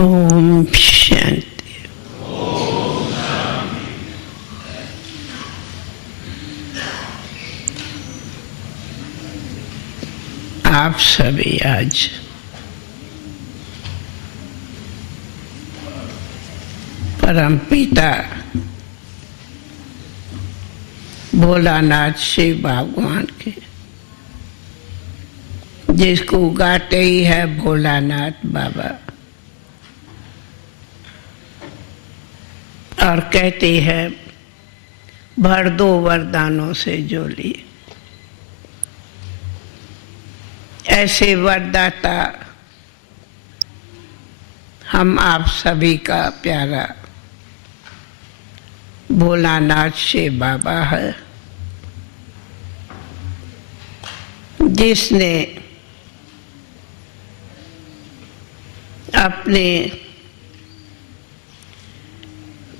ओम शांति। आप सभी आज परमपिता भोलानाथ शिव भगवान के, जिसको गाते ही है भोलानाथ बाबा, और कहते हैं भर दो वरदानों से झोली। ऐसे वरदाता हम आप सभी का प्यारा भोलानाथ शिव बाबा है, जिसने अपने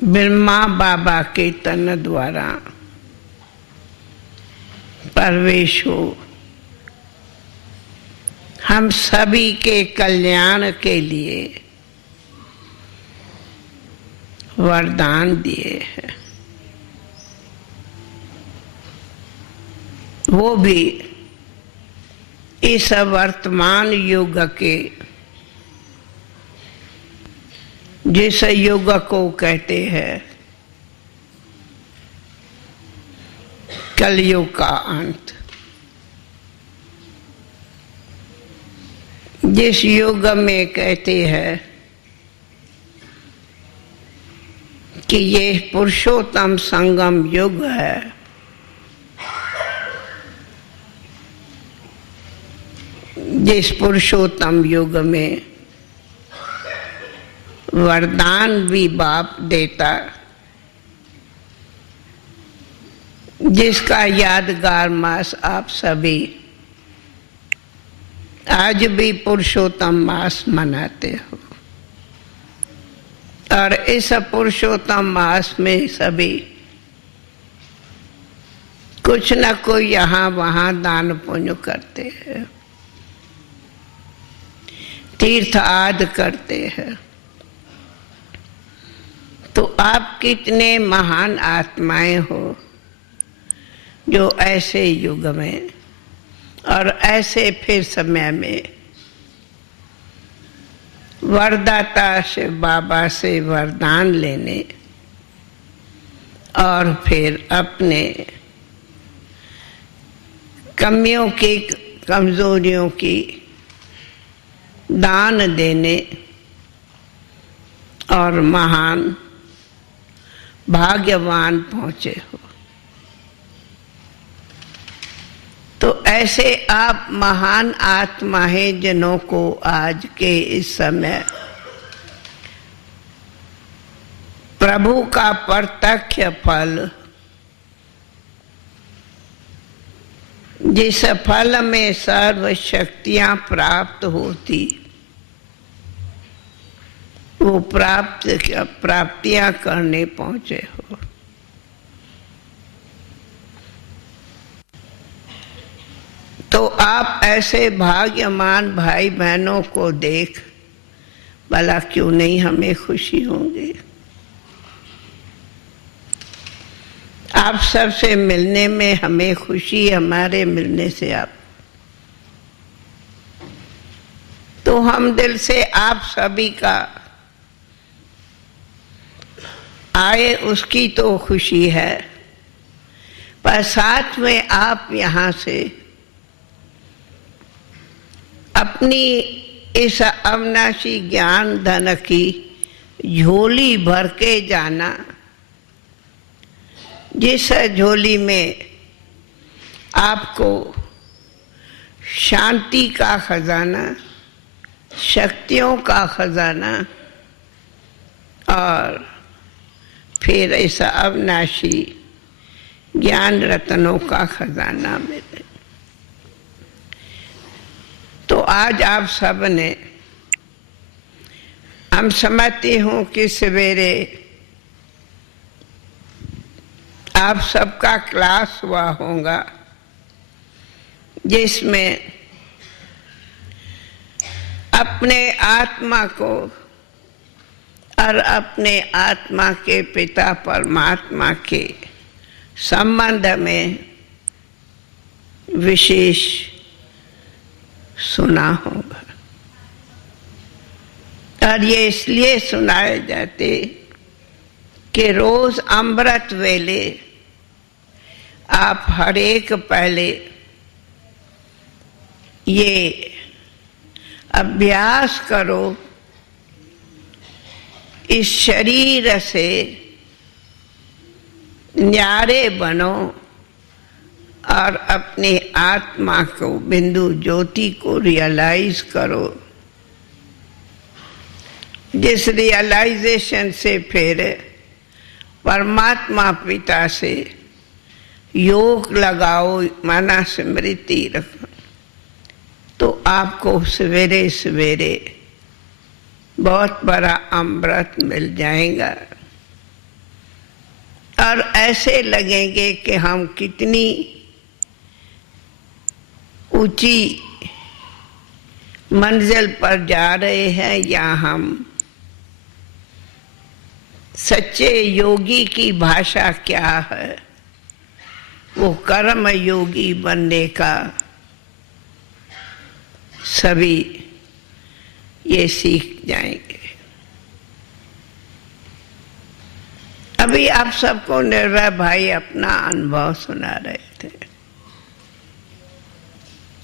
ब्रह्मा बाबा के तन द्वारा प्रवेश हो हम सभी के कल्याण के लिए वरदान दिए हैं। वो भी इस वर्तमान युग के, जिस युग को कहते हैं कलयुग का अंत, जिस युग में कहते हैं कि ये पुरुषोत्तम संगम युग है, जिस पुरुषोत्तम युग में वरदान भी बाप देता, जिसका यादगार मास आप सभी आज भी पुरुषोत्तम मास मनाते हो। और इस पुरुषोत्तम मास में सभी कुछ न कोई यहाँ वहाँ दान पुण्य करते हैं, तीर्थ आदि करते हैं। तो आप कितने महान आत्माएं हो जो ऐसे युग में और ऐसे फिर समय में वरदाता शिव बाबा से वरदान लेने और फिर अपने कमियों की, कमजोरियों की दान देने और महान भाग्यवान पहुंचे हो। तो ऐसे आप महान आत्मा हैं जिन्हों को आज के इस समय प्रभु का प्रत्यक्ष फल, जिस फल में सर्व शक्तियां प्राप्त होती, वो प्राप्तियां करने पहुंचे हो। तो आप ऐसे भाग्यमान भाई बहनों को देख भला क्यों नहीं हमें खुशी होगी। आप सबसे मिलने में हमें खुशी, हमारे मिलने से आप, तो हम दिल से आप सभी का आए उसकी तो खुशी है, पर साथ में आप यहाँ से अपनी इस अविनाशी ज्ञान धन की झोली भर के जाना, जिस झोली में आपको शांति का खजाना, शक्तियों का खजाना और फिर ऐसा अविनाशी ज्ञान रत्नों का खजाना मिले। तो आज आप सब ने, हम समझती हूँ कि सवेरे आप सबका क्लास हुआ होगा, जिसमें अपने आत्मा को और अपने आत्मा के पिता परमात्मा के संबंध में विशेष सुना होगा। और ये इसलिए सुनाए जाते कि रोज अमृत वेले आप हर एक पहले ये अभ्यास करो, इस शरीर से न्यारे बनो और अपने आत्मा को, बिंदु ज्योति को रियलाइज करो, जिस रियलाइजेशन से फिर परमात्मा पिता से योग लगाओ, माना स्मृति रखो, तो आपको सवेरे सवेरे बहुत बड़ा अमृत मिल जाएगा। और ऐसे लगेंगे कि हम कितनी ऊंची मंजिल पर जा रहे हैं, या हम सच्चे योगी की भाषा क्या है, वो कर्म योगी बनने का सभी ये सीख जाएंगे। अभी आप सबको निर्भय भाई अपना अनुभव सुना रहे थे,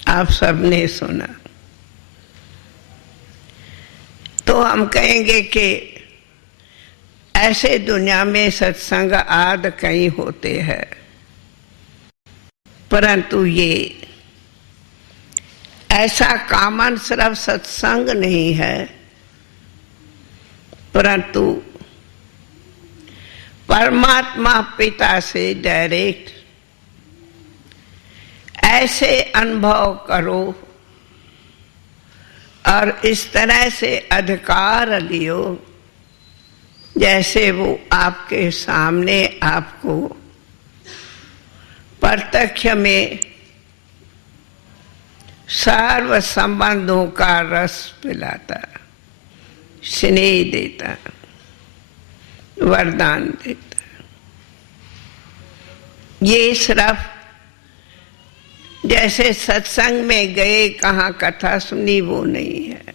आप सबने सुना। तो हम कहेंगे कि ऐसे दुनिया में सत्संग आदि कई होते हैं, परंतु ये ऐसा कॉमन सिर्फ सत्संग नहीं है, परंतु परमात्मा पिता से डायरेक्ट ऐसे अनुभव करो और इस तरह से अधिकार लियो जैसे वो आपके सामने आपको प्रत्यक्ष में सर्व संबंधों का रस पिलाता, स्नेह देता, वरदान देता। ये सिर्फ जैसे सत्संग में गए कहाँ कथा सुनी वो नहीं है,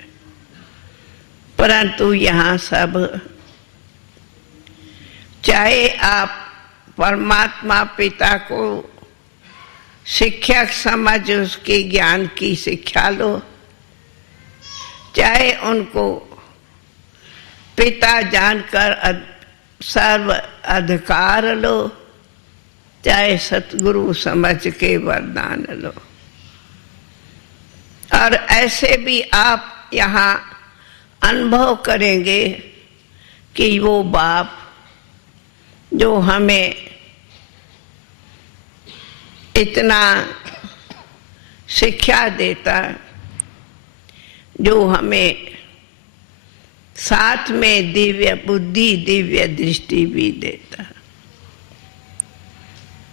परंतु यहाँ सब, चाहे आप परमात्मा पिता को शिक्षक समझ उसके ज्ञान की शिक्षा लो, चाहे उनको पिता जानकर सर्व अधिकार लो, चाहे सतगुरु समझ के वरदान लो। और ऐसे भी आप यहाँ अनुभव करेंगे कि वो बाप जो हमें इतना शिक्षा देता, जो हमें साथ में दिव्य बुद्धि, दिव्य दृष्टि भी देता,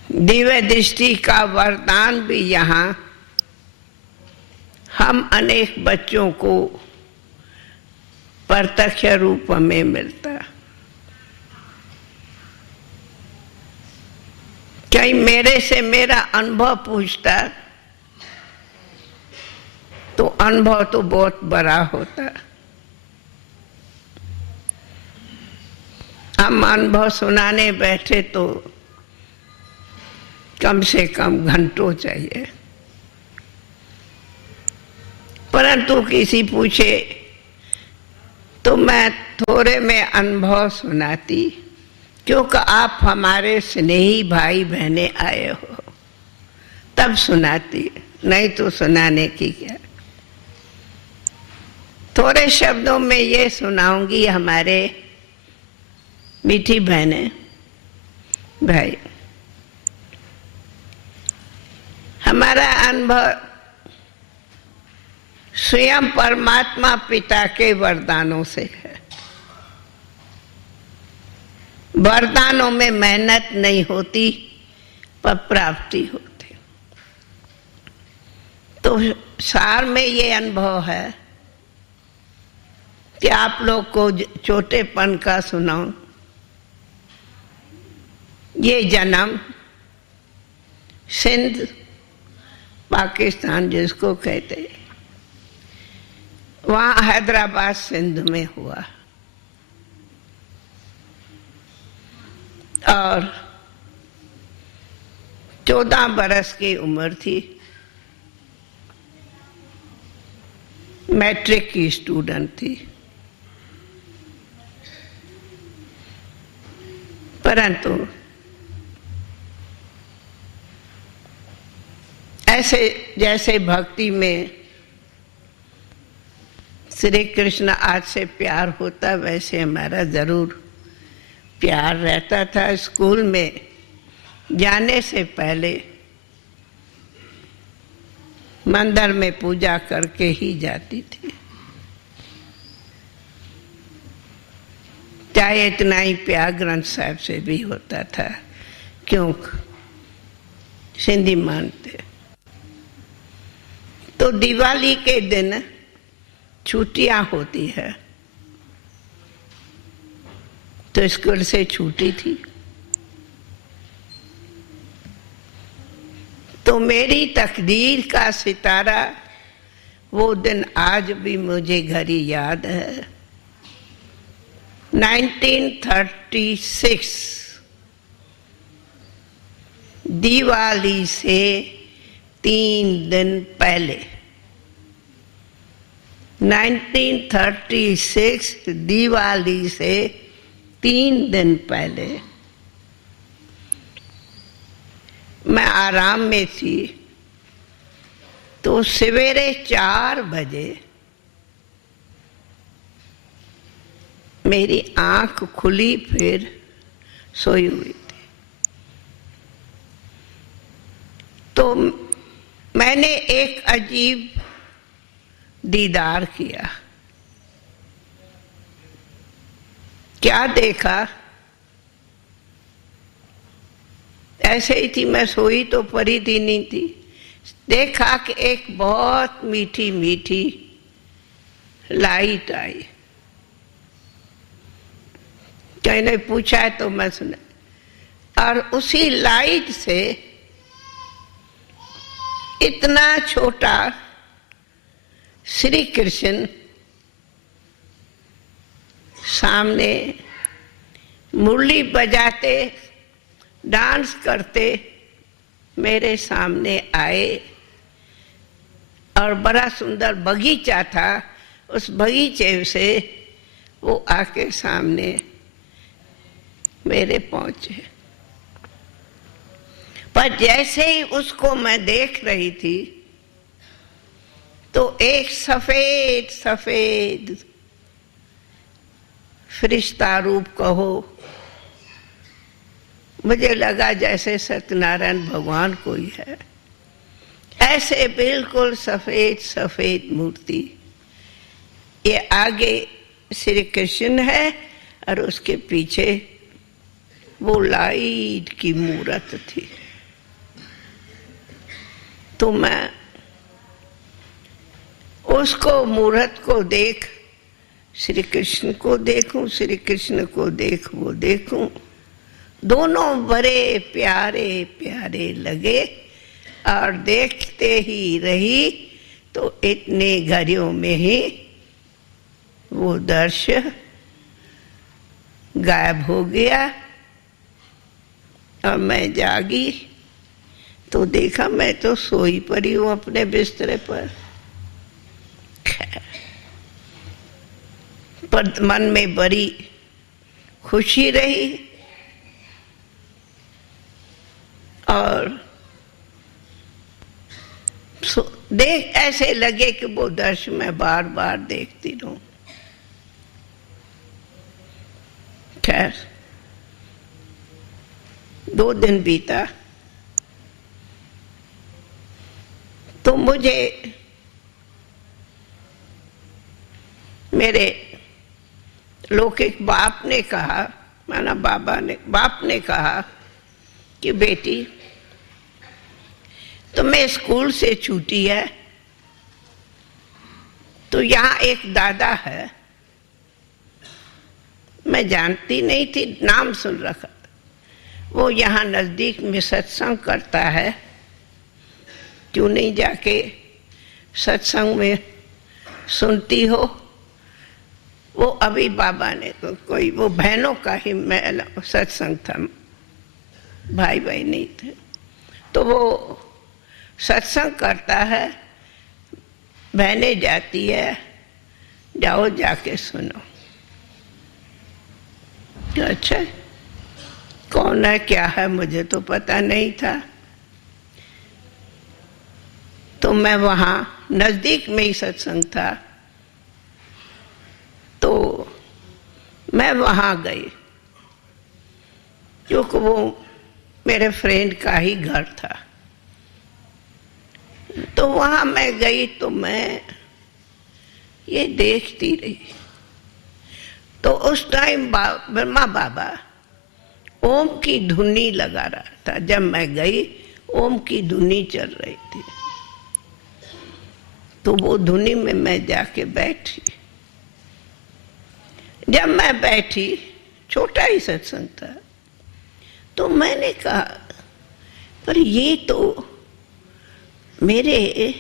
दिव्य दृष्टि का वरदान भी यहाँ हम अनेक बच्चों को प्रत्यक्ष रूप में मिलता। कहीं मेरे से मेरा अनुभव पूछता तो अनुभव तो बहुत बड़ा होता। हम अनुभव सुनाने बैठे तो कम से कम घंटों चाहिए, परंतु किसी पूछे तो मैं थोड़े में अनुभव सुनाती, क्योंकि आप हमारे स्नेही भाई बहने आए हो, तब सुनाती, नहीं तो सुनाने की क्या। थोड़े शब्दों में ये सुनाऊंगी हमारे मीठी बहने भाई। हमारा अनुभव स्वयं परमात्मा पिता के वरदानों से है। वरदानों में मेहनत नहीं होती पर प्राप्ति होती। तो सार में ये अनुभव है कि आप लोग को छोटेपन का सुनाऊं। ये जन्म सिंध पाकिस्तान जिसको कहते, वहाँ हैदराबाद सिंध में हुआ और 14 बरस की उम्र थी। मैट्रिक की स्टूडेंट थी, परंतु ऐसे जैसे भक्ति में श्री कृष्ण आज से प्यार होता, वैसे हमारा जरूर प्यार रहता था। स्कूल में जाने से पहले मंदिर में पूजा करके ही जाती थी, चाहे इतना ही प्यार ग्रंथ साहब से भी होता था, क्योंकि सिंधी मानते। तो दिवाली के दिन छुट्टियां होती है, तो स्कूल से छुट्टी थी। तो मेरी तकदीर का सितारा वो दिन आज भी मुझे घड़ी याद है। 1936 दिवाली से 3 दिन पहले, 1936 दिवाली से 3 दिन पहले मैं आराम में थी। तो सवेरे 4 बजे मेरी आंख खुली, फिर सोई हुई थी। तो मैंने एक अजीब दीदार किया। क्या देखा? ऐसे ही थी, मैं सोई तो परी थी, नहीं थी। देखा कि एक बहुत मीठी मीठी लाइट आई। किसी ने पूछा है तो मैं सुना, और उसी लाइट से इतना छोटा श्री कृष्ण सामने मुरली बजाते, डांस करते मेरे सामने आए। और बड़ा सुंदर बगीचा था, उस बगीचे से वो आके सामने मेरे पहुंचे। पर जैसे ही उसको मैं देख रही थी, तो एक सफेद सफेद फरिश्ता रूप कहो, मुझे लगा जैसे सत्यनारायण भगवान कोई है। ऐसे बिल्कुल सफेद सफेद मूर्ति। ये आगे श्री कृष्ण है और उसके पीछे वो लाइट की मूर्त थी। तो मैं उसको मूर्त को देख, श्री कृष्ण को देखूं, श्री कृष्ण को देख वो देखूं, दोनों बड़े प्यारे प्यारे लगे। और देखते ही रही तो इतने घड़ियों में ही वो दृश्य गायब हो गया। और मैं जागी तो देखा मैं तो सोई पड़ी हूं अपने बिस्तरे पर। पर मन में बड़ी खुशी रही और देख ऐसे लगे कि वो दृश्य मैं बार बार देखती रहूं। खैर 2 दिन बीता तो मुझे मेरे लौकिक बाप ने कहा, माना बाप ने कहा कि बेटी तुम्हें स्कूल से छुट्टी है, तो यहाँ एक दादा है मैं जानती नहीं थी, नाम सुन रखा। वो यहाँ नज़दीक में सत्संग करता है, क्यों नहीं जाके सत्संग में सुनती हो। वो अभी बाबा ने कोई वो बहनों का ही सत्संग था, भाई भाई नहीं थे। तो वो सत्संग करता है, बहनें जाती है, जाओ जाके सुनो। अच्छा, कौन है क्या है मुझे तो पता नहीं था। तो मैं वहाँ नज़दीक में ही सत्संग था, तो मैं वहाँ गई, क्योंकि वो मेरे फ्रेंड का ही घर था। तो वहाँ मैं गई तो मैं ये देखती रही। तो उस टाइम ब्रह्मा बाबा ओम की धुनी लगा रहा था। जब मैं गई ओम की धुनी चल रही थी, तो वो धुनी में मैं जाके बैठी। जब मैं बैठी, छोटा ही सत्संग था, तो मैंने कहा पर ये तो मेरे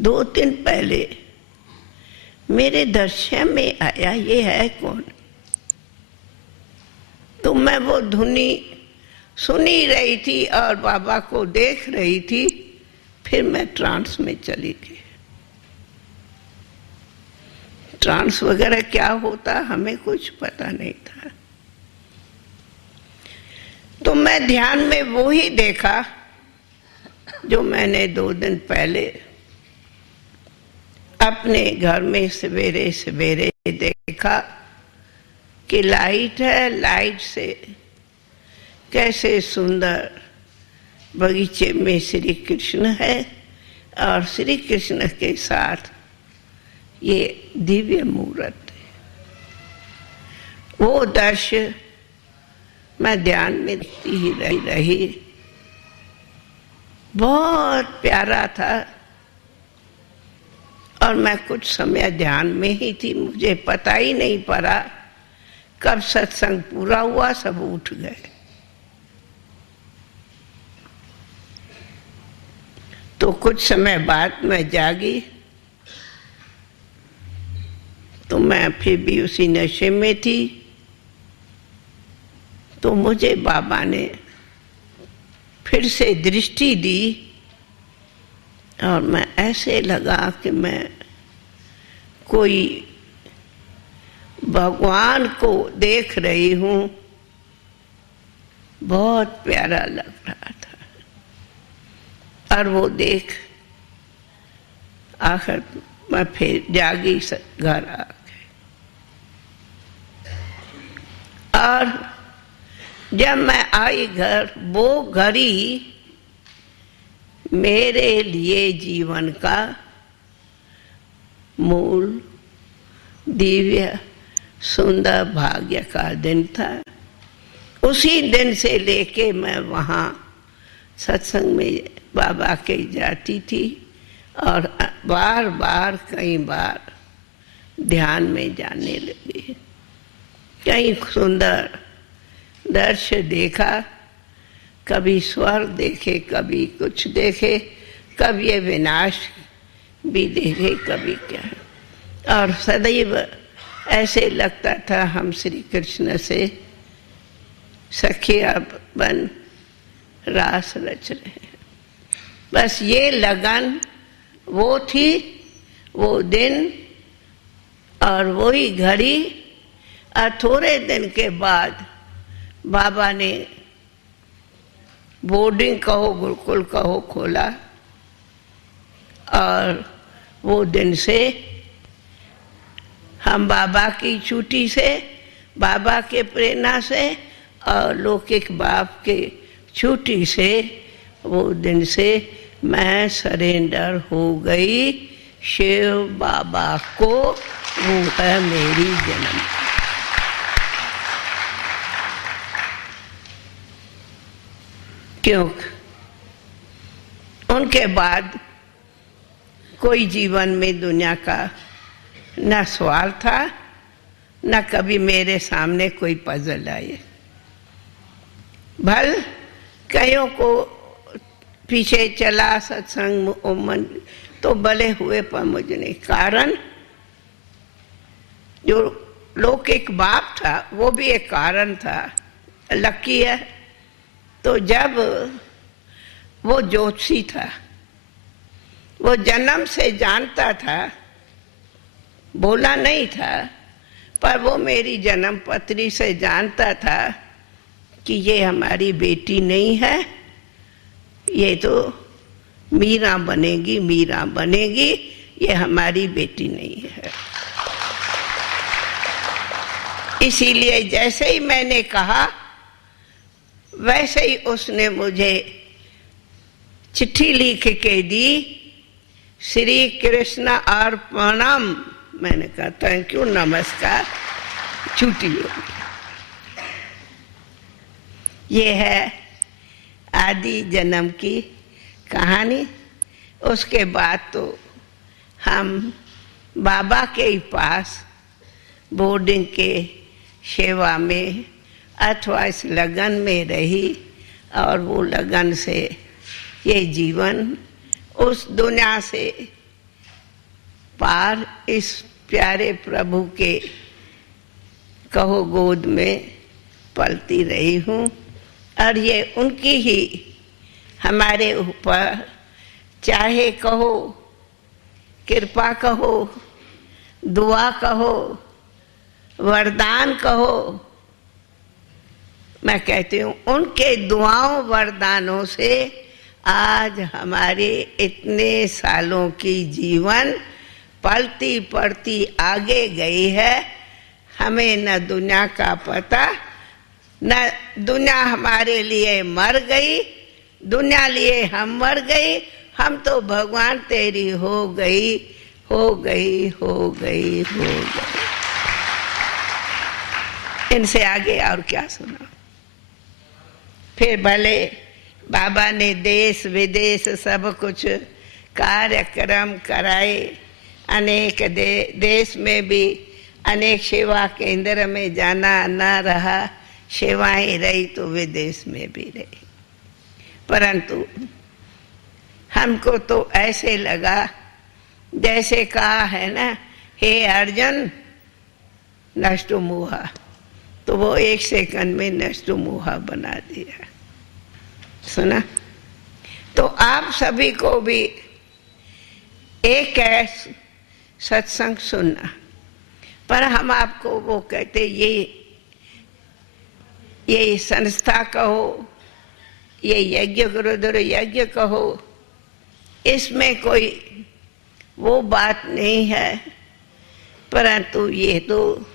2 दिन पहले मेरे दर्शन में आया, ये है कौन? तो मैं वो धुनी सुनी रही थी और बाबा को देख रही थी। फिर मैं ट्रांस में चली गई। ट्रांस वगैरह क्या होता हमें कुछ पता नहीं था। तो मैं ध्यान में वो ही देखा जो मैंने 2 दिन पहले अपने घर में सवेरे सवेरे देखा कि लाइट है, लाइट से कैसे सुंदर बगीचे में श्री कृष्ण है और श्री कृष्ण के साथ ये दिव्य मूर्त है। वो दृश्य मैं ध्यान में देखती ही रही। बहुत प्यारा था और मैं कुछ समय ध्यान में ही थी। मुझे पता ही नहीं पड़ा कब सत्संग पूरा हुआ, सब उठ गए। तो कुछ समय बाद मैं जागी, तो मैं फिर भी उसी नशे में थी। तो मुझे बाबा ने फिर से दृष्टि दी और मैं ऐसे लगा कि मैं कोई भगवान को देख रही हूँ। बहुत प्यारा लग रहा था। और वो देख आखिर मैं फिर जागी, घर आ गई। और जब मैं आई घर, वो घड़ी मेरे लिए जीवन का मूल दिव्य सुंदर भाग्य का दिन था। उसी दिन से लेके मैं वहाँ सत्संग में बाबा के जाती थी और बार बार कई बार ध्यान में जाने लगी। कई सुंदर दृश्य देखा, कभी स्वर्ग देखे, कभी कुछ देखे, कभी ये विनाश भी देखे, कभी क्या। और सदैव ऐसे लगता था हम श्री कृष्ण से सखिया बन रास रच रहे हैं। बस ये लगन वो थी, वो दिन और वही घड़ी। और थोड़े दिन के बाद बाबा ने बोर्डिंग कहो, गुरुकुल कहो, खोला। और वो दिन से हम बाबा की छुट्टी से, बाबा के प्रेरणा से और लौकिक बाप के छुट्टी से, वो दिन से मैं सरेंडर हो गई शिव बाबा को। वो है मेरी जन्म। क्यों? उनके बाद कोई जीवन में दुनिया का न सवाल था न कभी मेरे सामने कोई पजल आए। भल कईयों को पीछे चला सत्संग तो भले हुए, पर मुझे नहीं। कारण जो लौकिक बाप था वो भी एक कारण था, लकी है। तो जब वो ज्योतिषी था, वो जन्म से जानता था, बोला नहीं था, पर वो मेरी जन्म पत्री से जानता था कि ये हमारी बेटी नहीं है, ये तो मीरा बनेगी, मीरा बनेगी, ये हमारी बेटी नहीं है। इसीलिए जैसे ही मैंने कहा वैसे ही उसने मुझे चिट्ठी लिख के दी, श्री कृष्ण अर्पणम। मैंने कहा थैंक यू, नमस्कार, छुट्टी होगी। ये है आदि जन्म की कहानी। उसके बाद तो हम बाबा के ही पास बोर्डिंग के सेवा में अथवा इस लगन में रही, और वो लगन से ये जीवन उस दुनिया से पार इस प्यारे प्रभु के कहो गोद में पलती रही हूँ। और ये उनकी ही हमारे ऊपर, चाहे कहो कृपा कहो, दुआ कहो, वरदान कहो, मैं कहती हूँ उनके दुआओं वरदानों से आज हमारे इतने सालों की जीवन पलती पड़ती आगे गई है। हमें न दुनिया का पता, न दुनिया हमारे लिए मर गई, दुनिया लिए हम मर गई, हम तो भगवान तेरी हो गई, हो गई, हो गई, हो गई। इनसे आगे और क्या सुना। फिर भले बाबा ने देश विदेश सब कुछ कार्यक्रम कराए, अनेक देश में भी अनेक सेवा केंद्र में जाना न रहा, सेवाएं रही तो विदेश में भी रही। परंतु हमको तो ऐसे लगा जैसे कहा है ना, हे अर्जुन नष्टुमुहा, तो वो 1 सेकंड में नष्टुमुहा बना दिया। सुना? तो आप सभी को भी एक सत्संग सुनना, पर हम आपको वो कहते ये संस्था कहो, ये यज्ञ गुरुद्र यज्ञ कहो, इसमें कोई वो बात नहीं है, परंतु ये तो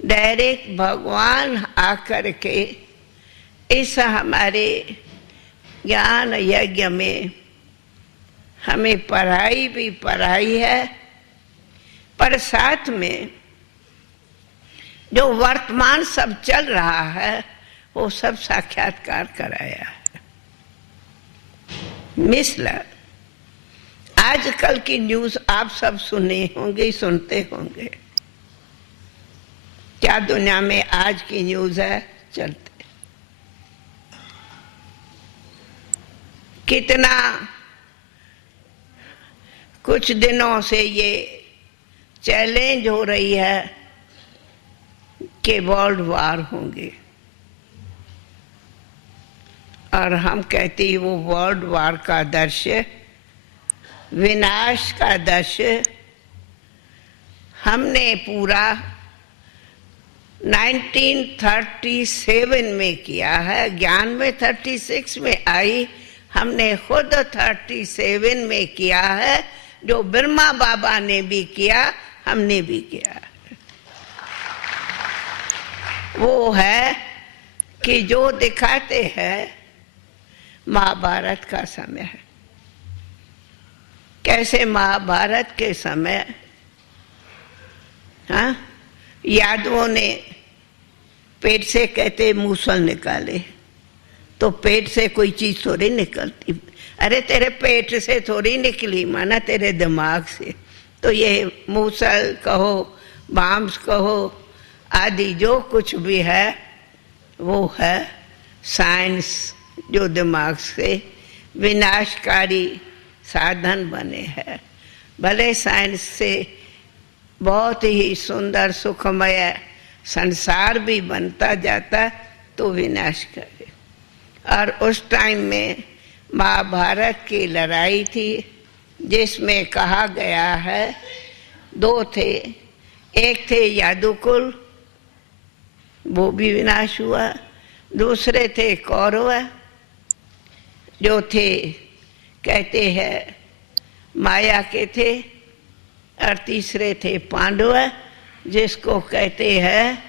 डायरेक्ट भगवान आकर के इस हमारे ज्ञान यज्ञ में हमें पढ़ाई भी पढ़ाई है, पर साथ में जो वर्तमान सब चल रहा है वो सब साक्षात्कार कराया है। मिसला आजकल की न्यूज़ आप सब सुने होंगे, सुनते होंगे। क्या दुनिया में आज की न्यूज़ है चलते, कितना कुछ दिनों से ये चैलेंज हो रही है कि वर्ल्ड वार होंगे, और हम कहते हैं वो वर्ल्ड वार का दृश्य, विनाश का दृश्य हमने पूरा 1937 में किया है। ज्ञान में 36 में आई, हमने खुद 37 में किया है। जो ब्रह्मा बाबा ने भी किया, हमने भी किया। वो है कि जो दिखाते हैं महाभारत का समय है। कैसे महाभारत के समय यादवों ने पेट से कहते मूसल निकाले, तो पेट से कोई चीज थोड़ी निकलती। अरे तेरे पेट से थोड़ी निकली, माना तेरे दिमाग से। तो ये मूसल कहो, बाम्स कहो, आदि जो कुछ भी है वो है साइंस, जो दिमाग से विनाशकारी साधन बने हैं। भले साइंस से बहुत ही सुंदर सुखमय संसार भी बनता जाता तो विनाश करे। और उस टाइम में महाभारत की लड़ाई थी जिसमें कहा गया है दो थे, एक थे यादुकुल, वो भी विनाश हुआ, दूसरे थे कौरव जो थे कहते हैं माया के थे, और तीसरे थे पांडव जिसको कहते हैं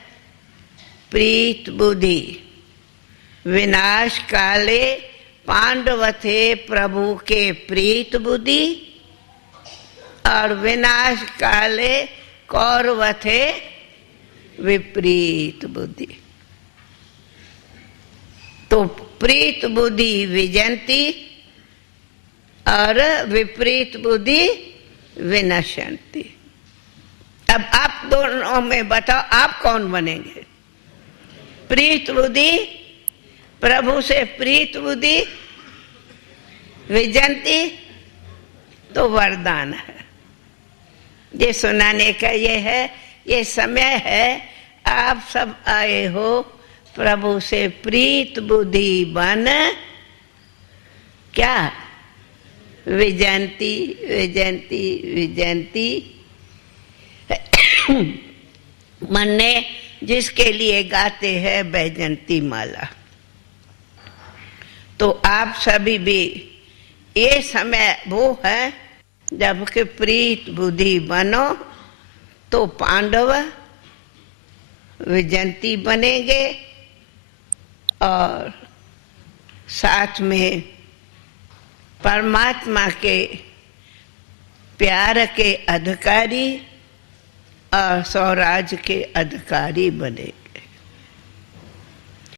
प्रीत बुद्धि। विनाश काले पांडव थे प्रभु के प्रीत बुद्धि, और विनाश काले कौरव थे विपरीत बुद्धि। तो प्रीत बुद्धि विजयंती और विपरीत बुद्धि विनश्यंती। अब आप दोनों में बताओ आप कौन बनेंगे? प्रीत बुद्धि, प्रभु से प्रीत बुद्धि विजयंती तो वरदान है। ये सुनाने का ये है, ये समय है, आप सब आए हो प्रभु से प्रीत बुद्धि बन क्या विजयंती विजयंती विजयंती मन्ने जिसके लिए गाते हैं बैजंती माला। तो आप सभी भी ये समय वो है जब कि प्रीत बुद्धि बनो तो पांडव विजयंती बनेंगे और साथ में परमात्मा के प्यार के अधिकारी और स्वराज के अधिकारी बने।